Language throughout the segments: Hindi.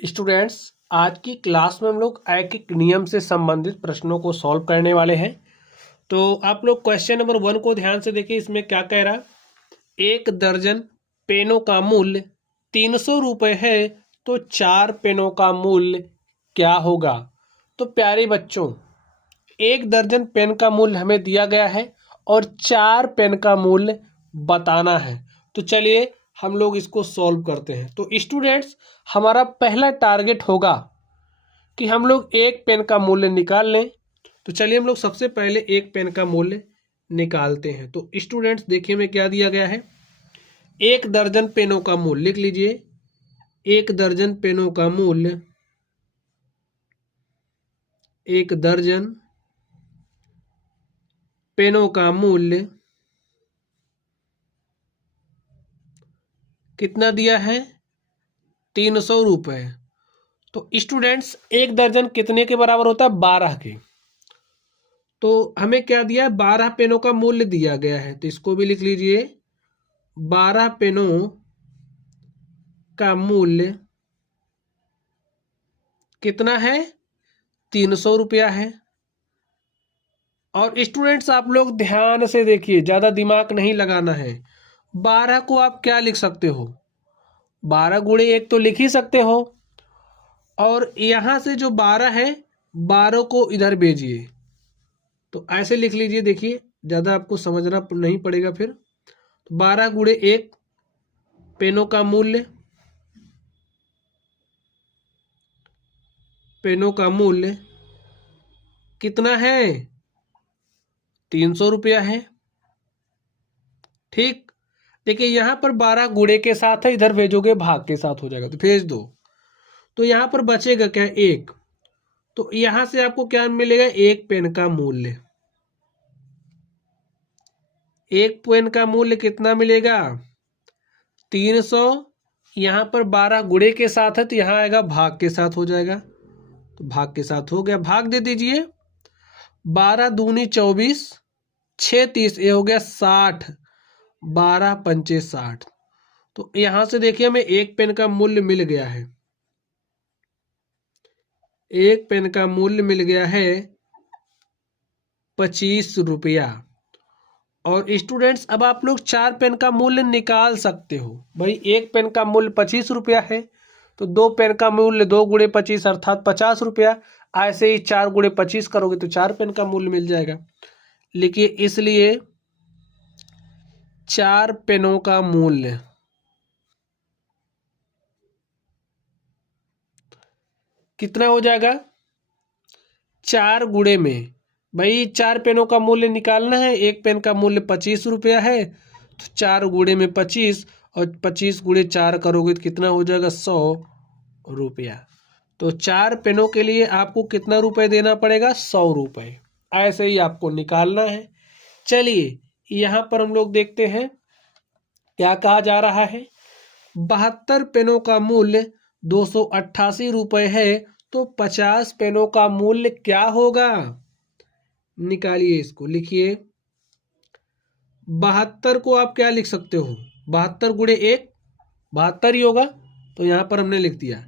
स्टूडेंट्स, आज की क्लास में हम लोग ऐकिक नियम से संबंधित प्रश्नों को सॉल्व करने वाले हैं। तो आप लोग क्वेश्चन नंबर 1 को ध्यान से देखिए। इसमें क्या कह रहा, एक दर्जन पेनों का मूल्य 300 रुपये है तो 4 पेनों का मूल्य क्या होगा। तो प्यारे बच्चों, एक दर्जन पेन का मूल्य हमें दिया गया है और 4 पेन का मूल्य बताना है। तो चलिए हम लोग इसको सॉल्व करते हैं। तो स्टूडेंट्स, हमारा पहला टारगेट होगा कि हम लोग एक पेन का मूल्य निकाल लें। तो चलिए हम लोग सबसे पहले एक पेन का मूल्य निकालते हैं। तो स्टूडेंट्स देखिए में क्या दिया गया है, एक दर्जन पेनों का मूल्य लिख लीजिए। एक दर्जन पेनों का मूल्य, एक दर्जन पेनों का मूल्य कितना दिया है, 300 रुपये। तो स्टूडेंट्स एक दर्जन कितने के बराबर होता है, 12 के। तो हमें क्या दिया है, 12 पेनों का मूल्य दिया गया है। तो इसको भी लिख लीजिए, 12 पेनों का मूल्य कितना है, 300 रुपया है। और स्टूडेंट्स आप लोग ध्यान से देखिए, ज़्यादा दिमाग नहीं लगाना है। 12 को आप क्या लिख सकते हो, 12 गुणे 1 तो लिख ही सकते हो। और यहाँ से जो 12 है, 12 को इधर भेजिए। तो ऐसे लिख लीजिए। देखिए ज़्यादा आपको समझना नहीं पड़ेगा फिर। 12 गुणे 1 पेनों का मूल्य, पेनों का मूल्य कितना है, 300 रुपया है। ठीक, देखिए यहाँ पर 12 गुणे के साथ है, इधर भेजोगे भाग के साथ हो जाएगा, तो भेज दो। तो यहाँ पर बचेगा क्या, 1। तो यहाँ से आपको क्या मिलेगा, एक पेन का मूल्य। एक पेन का मूल्य कितना मिलेगा, 300। यहाँ पर 12 गुणे के साथ है तो यहाँ आएगा भाग के साथ हो जाएगा। तो भाग के साथ हो गया, भाग दे दीजिए। 12 दूनी 24, 6 30, ये हो गया 60, 12 पंचे 60। तो यहाँ से देखिए हमें एक पेन का मूल्य मिल गया है। एक पेन का मूल्य मिल गया है 25 रुपया। और स्टूडेंट्स अब आप लोग 4 पेन का मूल्य निकाल सकते हो। भाई एक पेन का मूल्य 25 रुपया है, तो 2 पेन का मूल्य 2 गुणे 25 अर्थात 50 रुपया। ऐसे ही 4 गुणे 25 करोगे तो 4 पेन का मूल्य मिल जाएगा। लिखिए, इसलिए 4 पेनों का मूल्य कितना हो जाएगा, 4 गुणे में, भाई 4 पेनों का मूल्य निकालना है। एक पेन का मूल्य 25 रुपया है, तो 4 गुणे में 25 और 25 गुणे 4 करोगे तो कितना हो जाएगा, 100 रुपया। तो 4 पेनों के लिए आपको कितना रुपए देना पड़ेगा, 100 रुपये। ऐसे ही आपको निकालना है। चलिए यहाँ पर हम लोग देखते हैं क्या कहा जा रहा है। 72 पेनों का मूल्य 288 रुपये है, तो 50 पेनों का मूल्य क्या होगा। निकालिए इसको, लिखिए 72 को आप क्या लिख सकते हो, 72 गुणे 1 72 ही होगा। तो यहाँ पर हमने लिख दिया।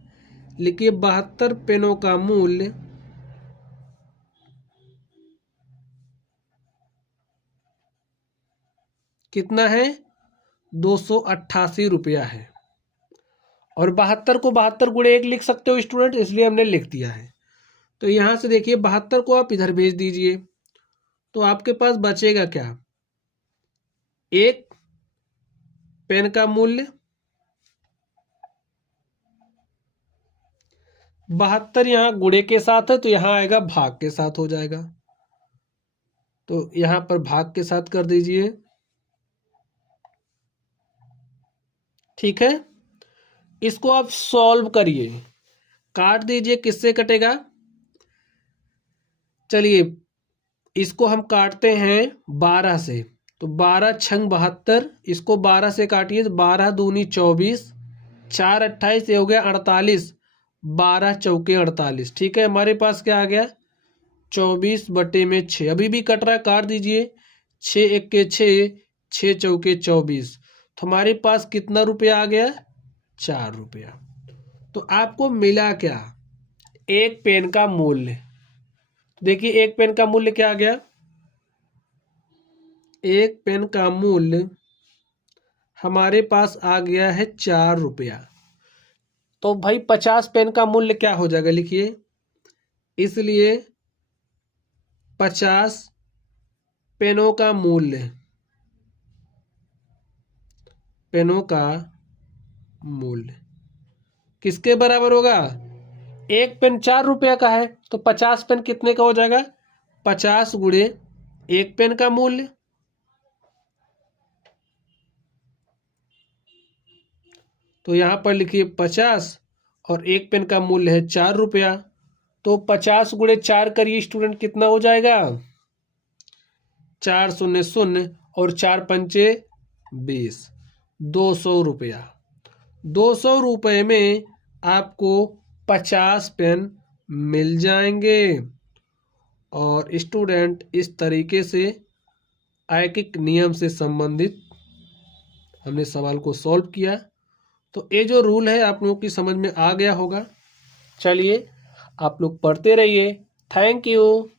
लिखिए 72 पेनों का मूल्य कितना है, 288 रुपया है। और 72 को 72 गुणे 1 लिख सकते हो स्टूडेंट, इसलिए हमने लिख दिया है। तो यहाँ से देखिए 72 को आप इधर भेज दीजिए। तो आपके पास बचेगा क्या, एक पेन का मूल्य, 72 यहाँ गुणे के साथ है तो यहाँ आएगा भाग के साथ हो जाएगा। तो यहाँ पर भाग के साथ कर दीजिए। ठीक है, इसको आप सॉल्व करिए, काट दीजिए। किससे कटेगा, चलिए इसको हम काटते हैं 12 से। तो 12 छंग 72, इसको 12 से काटिए तो 12 दूनी 24, 4 28, ये हो गया 48, 12 चौके 48। ठीक है, हमारे पास क्या आ गया, 24 बटे में 6। अभी भी कट रहा है, काट दीजिए। 6 एक के 6, 6 चौके 24। तो हमारे पास कितना रुपया आ गया, 4 रुपया। तो आपको मिला क्या, एक पेन का मूल्य। देखिए एक पेन का मूल्य क्या आ गया, एक पेन का मूल्य हमारे पास आ गया है 4 रुपया। तो भाई 50 पेन का मूल्य क्या हो जाएगा, लिखिए, इसलिए 50 पेनों का मूल्य, पेनों का मूल्य किसके बराबर होगा, एक पेन 4 रुपया का है तो 50 पेन कितने का हो जाएगा, 50 गुणे एक पेन का मूल्य। तो यहां पर लिखिए 50 और एक पेन का मूल्य है 4 रुपया। तो 50 गुणे 4 करिए स्टूडेंट, कितना हो जाएगा, 4 शून्य शून्य और 4 पंचे 20, 200 रुपया। 200 रुपये में आपको 50 पेन मिल जाएंगे। और स्टूडेंट इस तरीके से आयकिक नियम से संबंधित हमने सवाल को सॉल्व किया। तो ये जो रूल है आप लोगों की समझ में आ गया होगा। चलिए आप लोग पढ़ते रहिए। Thank you.